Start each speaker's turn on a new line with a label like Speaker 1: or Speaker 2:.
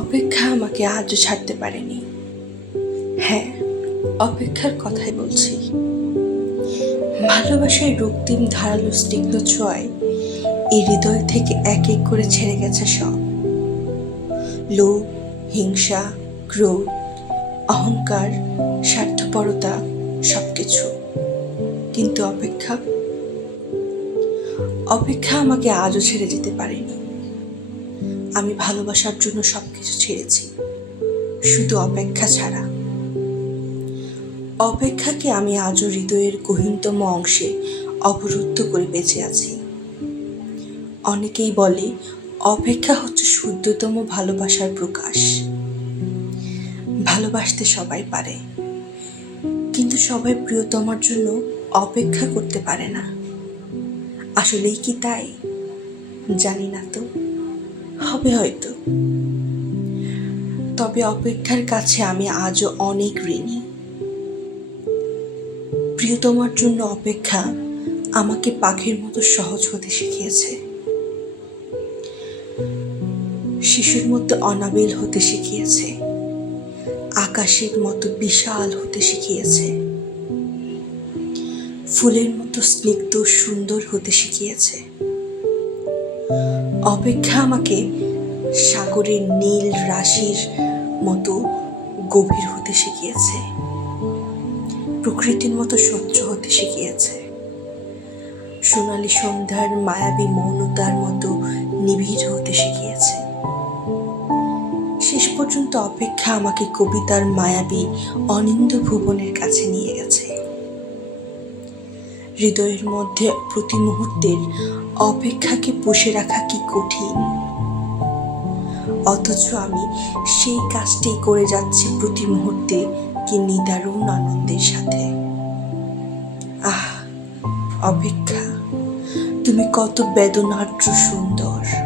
Speaker 1: অপেক্ষা আমাকে আজও ছাড়তে পারেনি হ্যাঁ অপেক্ষার কথাই বলছি ভালোবাসায় রক্তিম ধারালো স্নিগ্ধ ছোঁয়ায় এই হৃদয় থেকে এক এক করে ছেড়ে গেছে সব লোভ হিংসা ক্রোধ অহংকার স্বার্থপরতা সব কিছু কিন্তু অপেক্ষা অপেক্ষা আমাকে আজও ছেড়ে যেতে পারেনি আমি ভালোবাসার জন্য সব কিছু ছেড়েছি শুধু অপেক্ষা ছাড়া অপেক্ষাকে আমি আজও হৃদয়ের গহীনতম অংশে অবরুদ্ধ করে বেঁচে আছি অনেকেই বলে অপেক্ষা হচ্ছে শুদ্ধতম ভালোবাসার প্রকাশ ভালোবাসতে সবাই পারে কিন্তু সবাই প্রিয়তমার জন্য অপেক্ষা করতে পারে না আসলেই কি তাই জানি না তো হবে হয়তো তবে অপেক্ষার কাছে আমি আজও অনেক ঋণী প্রিয়তমার জন্য অপেক্ষা আমাকে পাখির মতো সহজ হতে শিখিয়েছে শিশুর মতো অনাবিল হতে শিখিয়েছে আকাশের মতো বিশাল হতে শিখিয়েছে ফুলের মতো স্নিগ্ধ সুন্দর হতে শিখিয়েছে অপেক্ষা আমাকে সাগরের নীল রাশির মতো গভীর হতে শিখিয়েছে প্রকৃতির মতো স্বচ্ছ হতে শিখিয়েছে সোনালি সন্ধ্যার মায়াবী মৌনতার মতো নিবিড় হতে শিখিয়েছে শেষ পর্যন্ত অপেক্ষা আমাকে কবিতার মায়াবী অনিন্দ ভুবনের কাছে নিয়ে গেছে হৃদয়ের মধ্যে প্রতি মুহূর্তের অপেক্ষাকে পুষে রাখা কি কঠিন অথচ আমি সেই কাজটি করে যাচ্ছি প্রতি মুহূর্তে কি নিদারুণ আনন্দের সাথে আহ অপেক্ষা তুমি কত বেদনার্য সুন্দর